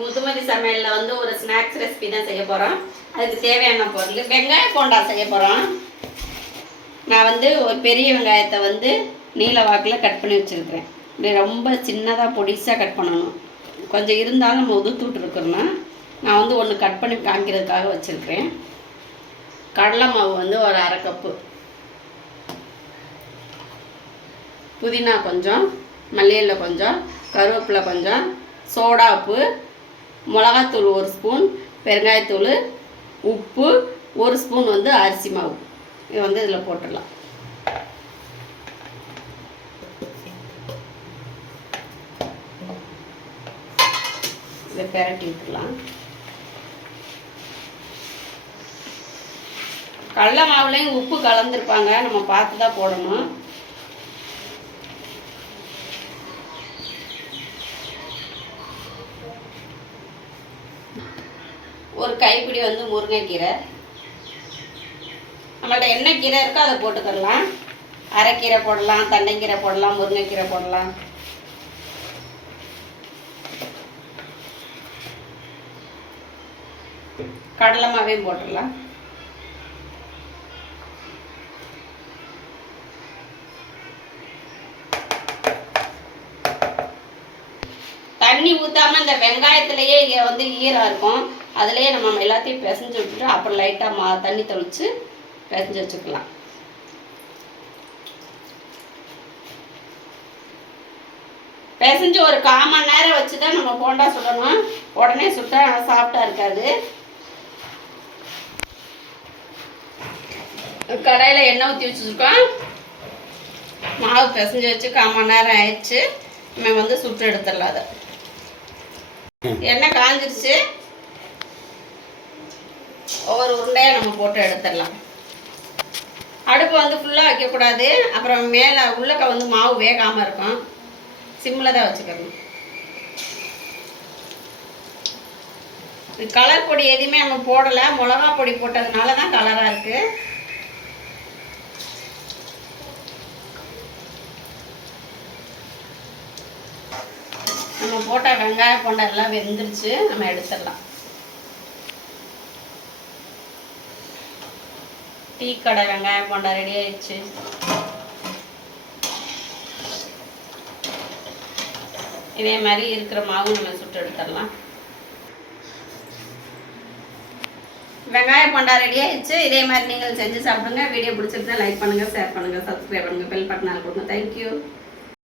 முதுமதி சமையலில் வந்து ஒரு ஸ்நாக்ஸ் ரெசிபி தான் செய்ய போகிறோம். அதுக்கு தேவையான பொருள் வெங்காய போண்டா செய்ய போகிறோம். நான் வந்து ஒரு பெரிய வெங்காயத்தை வந்து நீல வாக்கில் கட் பண்ணி வச்சுருக்கிறேன். இப்படி ரொம்ப சின்னதாக பொடிசாக கட் பண்ணணும். கொஞ்சம் இருந்தாலும் நம்ம உதுத்து விட்டுருக்குறோன்னா நான் வந்து ஒன்று கட் பண்ணி காமிக்கிறதுக்காக வச்சுருக்கிறேன். கடலை மாவு வந்து ஒரு அரை கப்பு, புதினா கொஞ்சம், மல்லியில கொஞ்சம், கருவேப்பிலை கொஞ்சம், சோடா உப்பு, மிளகாத்தூள் 1 ஸ்பூன், பெருங்காயத்தூள், உப்பு 1 ஸ்பூன் வந்து அரிசி மாவு. இது வந்து இதில் போட்டுடலாம். இதை பெரட்டி விட்டுடலாம். கடலை மாவுலேயும் உப்பு கலந்துருப்பாங்க, நம்ம பார்த்து தான் போடணும். ஒரு கைப்பிடி வந்து முருங்கைக்கீரை, நம்மள்ட்ட என்ன கீரை இருக்கோ அதை போட்டுக்கலாம். அரைக்கீரை போடலாம், தண்டைக்கீரை போடலாம், முருங்கைக்கீரை போடலாம். கடலை மாவையும் போட்டுடலாம். தண்ணி ஊற்றாமல் இந்த வெங்காயத்துலேயே இங்கே வந்து ஈரம் இருக்கும், அதுலேயே நம்ம எல்லாத்தையும் பிசைஞ்சு விட்டுட்டு அப்புறம் லைட்டாக தண்ணி தெளித்து பிசைஞ்சு வச்சுக்கலாம். பிசைஞ்சு ஒரு 1/4 மணி நேரம் வச்சு தான் நம்ம போண்டா சுடணும். உடனே சுட்டா சாஃப்டாக இருக்காது. கடாயில் எண்ணெய் ஊற்றி வச்சுருக்கோம். மாவு பிசைஞ்சு வச்சு 1/4 மணி நேரம் ஆயிடுச்சு. நம்ம வந்து சுட்டு எடுத்துடலாம். அதை எண்ணெய் காஞ்சிருச்சு. ஒவ்வொரு உருண்டையாக நம்ம போட்டு எடுத்துடலாம். அடுப்பு வந்து ஃபுல்லாக வைக்கக்கூடாது, அப்புறம் மேலே உள்ளக்க வந்து மாவு வேகாமல் இருக்கும். சிம்மில் தான் வச்சுக்கணும். கலர் பொடி எதுவுமே நம்ம போடலை, மிளகா பொடி போட்டதுனால தான் கலராக இருக்குது. நம்ம போட்ட வெங்காய போண்டா எல்லாம் வெந்துருச்சு, நம்ம எடுத்துடலாம். டீ கடை வெங்காய போண்டா ரெடி ஆயிடுச்சு. இதே மாதிரி இருக்கிற மாவு நம்ம சுட்டு எடுத்துடலாம். வெங்காய போண்டா ரெடி ஆயிடுச்சு. இதே மாதிரி நீங்கள் செஞ்சு சாப்பிடுங்க. வீடியோ பிடிச்சிருந்தா லைக் பண்ணுங்கள், ஷேர் பண்ணுங்கள், சப்ஸ்கிரைப் பண்ணுங்கள், பெல் பட்டனால் கொடுங்க. தேங்க்யூ.